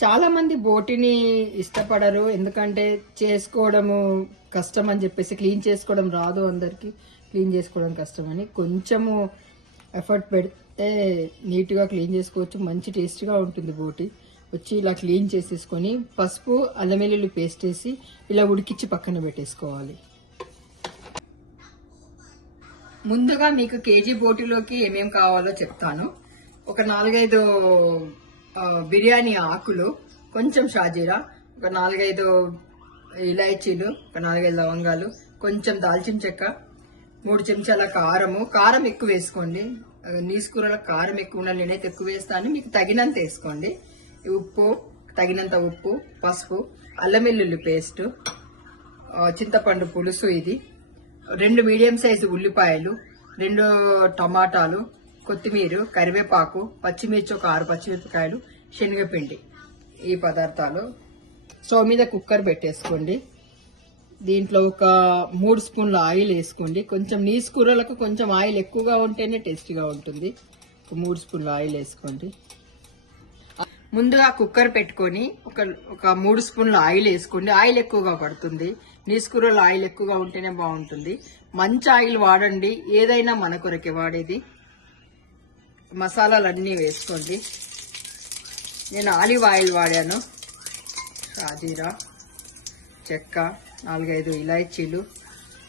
చాలా మంది బోటిని ఇష్టపడరు, ఎందుకంటే చేసుకోవడము కష్టం అని చెప్పేసి. క్లీన్ చేసుకోవడం రాదు అందరికి, క్లీన్ చేసుకోవడం కష్టం అని. కొంచెము ఎఫర్ట్ పెడితే నీట్గా క్లీన్ చేసుకోవచ్చు, మంచి టేస్ట్గా ఉంటుంది బోటి. వచ్చి ఇలా క్లీన్ చేసేసుకొని పసుపు అల్లం వెల్లుల్లి పేస్ట్ వేసి ఇలా ఉడికిచ్చి పక్కన పెట్టేసుకోవాలి. ముందుగా మీకు కేజీ బోటిలోకి ఏమేం కావాలో చెప్తాను. ఒక 4-5 బిర్యానీ ఆకులు, కొంచెం షాజీరా, ఒక 4-5 ఇలాచీలు, ఒక 4-5 లవంగాలు, కొంచెం దాల్చిన చెక్క, 3 చెంచాల కారం ఎక్కువ వేసుకోండి. నీసు కూరలో కారం ఎక్కువ ఉండాలి, నేనైతే ఎక్కువ వేస్తాను, మీకు తగినంత వేసుకోండి. ఉప్పు, తగినంత ఉప్పు, పసుపు, అల్లం వెల్లుల్లి పేస్ట్, చింతపండు పులుసు, ఇది 2 మీడియం సైజు ఉల్లిపాయలు, 2 టమాటాలు, కొత్తిమీర, కరివేపాకు, పచ్చిమిర్చి, ఒక 6 పచ్చిమిరపకాయలు, శనగపిండి. ఈ పదార్థాలు స్టవ్ మీద కుక్కర్ పెట్టేసుకోండి. దీంట్లో ఒక 3 స్పూన్ల ఆయిల్ వేసుకోండి. కొంచెం నీసు కూరలకు కొంచెం ఆయిల్ ఎక్కువగా ఉంటేనే టేస్టీగా ఉంటుంది. ఒక 3 స్పూన్ల ఆయిల్ వేసుకోండి. ముందుగా కుక్కర్ పెట్టుకొని ఒక 3 స్పూన్ల ఆయిల్ వేసుకోండి. ఆయిల్ ఎక్కువగా పడుతుంది, నీసు కూరలో ఆయిల్ ఎక్కువగా ఉంటేనే బాగుంటుంది. మంచి ఆయిల్ వాడండి, ఏదైనా మన కొరకే వాడేది. మసాలాలన్నీ వేసుకోండి. నేను ఆలివ్ ఆయిల్ వాడాను. షాజీరా, చెక్క, 4-5 ఇలాచీలు,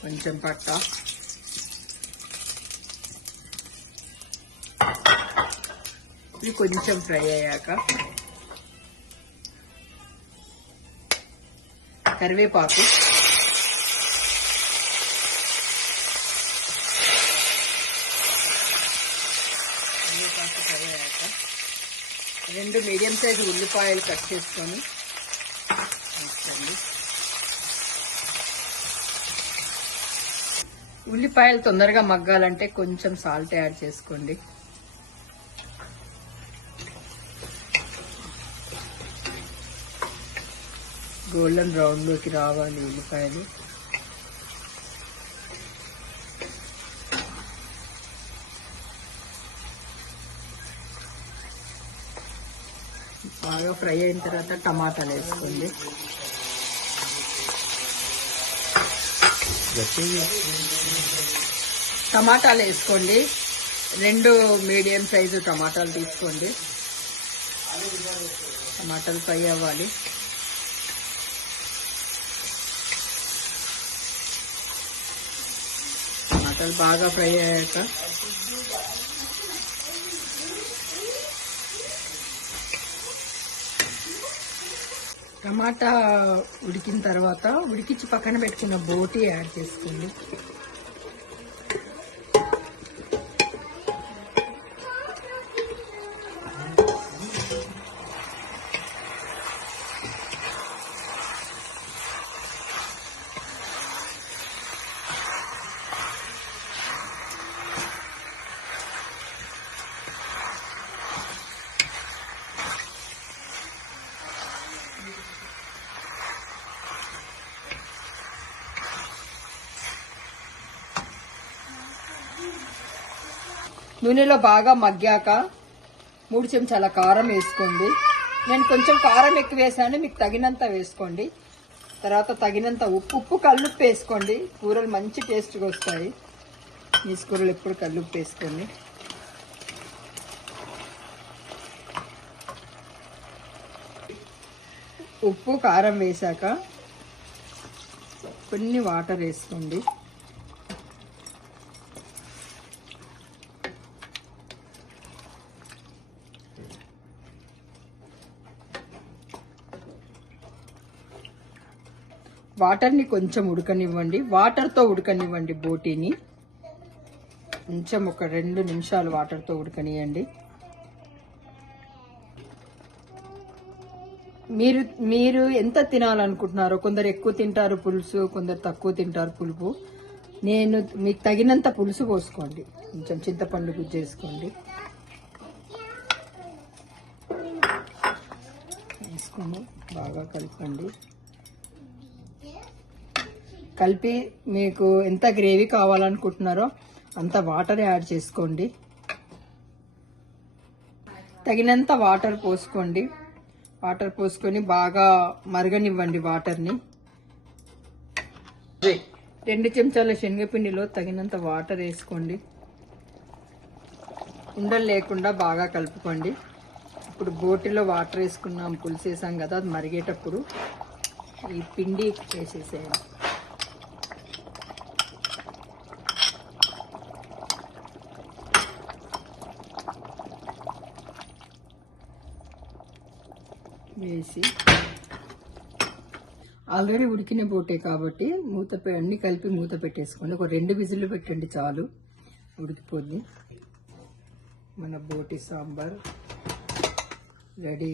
కొంచెం పట్ట, ఇది కొంచెం ఫ్రై అయ్యాక కరివేపాకు, ఫ్రై అయ్యాక 2 మీడియం సైజు ఉల్లిపాయలు కట్ చేసుకొని వేసుకోండి. ఉల్లిపాయలు తొందరగా మగ్గాలంటే కొంచెం సాల్ట్ యాడ్ చేసుకోండి. గోల్డెన్ బ్రౌన్ లోకి రావాలి ఉల్లిపాయలు. బాగా ఫ్రై అయిన తర్వాత టమాటాలు వేసుకోండి. టమాటాలు వేసుకోండి. 2 మీడియం సైజు టమాటాలు తీసుకోండి. టమాటాలు ఫ్రై అవ్వాలి. టమాటాలు బాగా ఫ్రై అయ్యాక టమాటా ఉడికిన తర్వాత ఉడికించి పక్కన పెట్టుకున్న బోటి యాడ్ చేసుకోండి. నూనెలో బాగా మగ్గాక 3 చెంచాల కారం వేసుకోండి. నేను కొంచెం కారం ఎక్కువ వేసాను, మీకు తగినంత వేసుకోండి. తర్వాత తగినంత ఉప్పు కల్లుప్పు వేసుకోండి. కూరలు మంచి టేస్ట్గా వస్తాయి. నీసు కూరలు ఎప్పుడు కల్లుప్పు వేసుకోండి. ఉప్పు కారం వేసాక కొన్ని వాటర్ వేసుకోండి. వాటర్ని కొంచెం ఉడకనివ్వండి. వాటర్తో ఉడకనివ్వండి బోటీని. కొంచెం ఒక 2 నిమిషాలు వాటర్తో ఉడకనివ్వండి. మీరు ఎంత తినాలనుకుంటున్నారో, కొందరు ఎక్కువ తింటారు పులుసు, కొందరు తక్కువ తింటారు పులుపు. నేను మీకు తగినంత పులుసు పోసుకోండి. కొంచెం చింతపండు గుజ్జు వేసుకోండి. వేసుకొని బాగా కలపండి. కలిపి మీకు ఎంత గ్రేవీ కావాలనుకుంటున్నారో అంత వాటర్ యాడ్ చేసుకోండి. తగినంత వాటర్ పోసుకోండి. వాటర్ పోసుకొని బాగా మరగనివ్వండి వాటర్ని. 2 చెంచాల శనగపిండిలో తగినంత వాటర్ వేసుకోండి. ఉండలు లేకుండా బాగా కలుపుకోండి. ఇప్పుడు బోటిలో వాటర్ వేసుకున్నాం, పులుసు వేసాం కదా, అది మరిగేటప్పుడు ఈ పిండి వేసేసేయండి. వేసి ఆల్రెడీ ఉడికిన బోటే కాబట్టి అన్ని కలిపి మూత పెట్టేసుకోండి. ఒక 2 విజిల్లు పెట్టండి చాలు, ఉడికిపోద్ది. మన బోటి సాంబార్ రెడీ.